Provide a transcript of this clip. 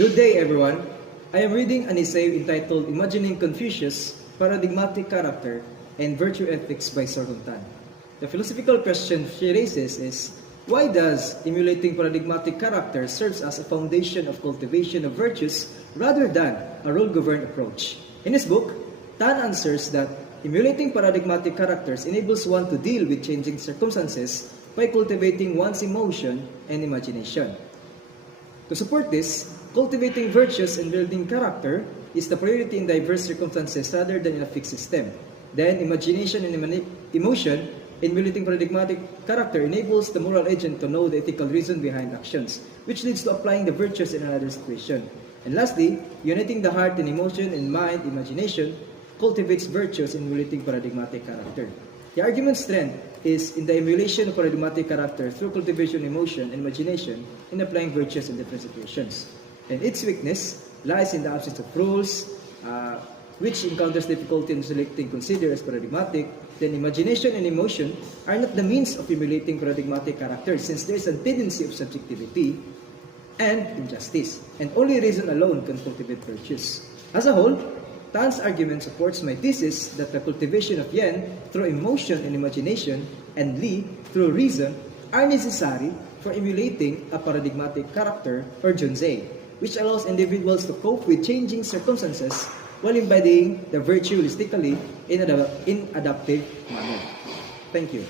Good day, everyone. I am reading an essay entitled Imagining Confucius, Paradigmatic Character, and Virtue Ethics by Sorhun Tan. The philosophical question she raises is, why does emulating paradigmatic character serves as a foundation of cultivation of virtues rather than a rule-governed approach? In his book, Tan answers that emulating paradigmatic characters enables one to deal with changing circumstances by cultivating one's emotion and imagination. To support this, cultivating virtues and building character is the priority in diverse circumstances rather than in a fixed system. Then, imagination and emotion, emulating paradigmatic character, enables the moral agent to know the ethical reason behind actions, which leads to applying the virtues in another situation. And lastly, uniting the heart and emotion and mind, imagination, cultivates virtues in emulating paradigmatic character. The argument's strength is in the emulation of paradigmatic character through cultivation of emotion and imagination in applying virtues in different situations. And its weakness lies in the absence of rules, which encounters difficulty in selecting considered as paradigmatic. Then imagination and emotion are not the means of emulating paradigmatic character, since there is a tendency of subjectivity and injustice, and only reason alone can cultivate virtues. As a whole, Tan's argument supports my thesis that the cultivation of Yen through emotion and imagination and Li through reason are necessary for emulating a paradigmatic character or Junzei, which allows individuals to cope with changing circumstances while embodying the virtue holistically in adaptive manner. Thank you.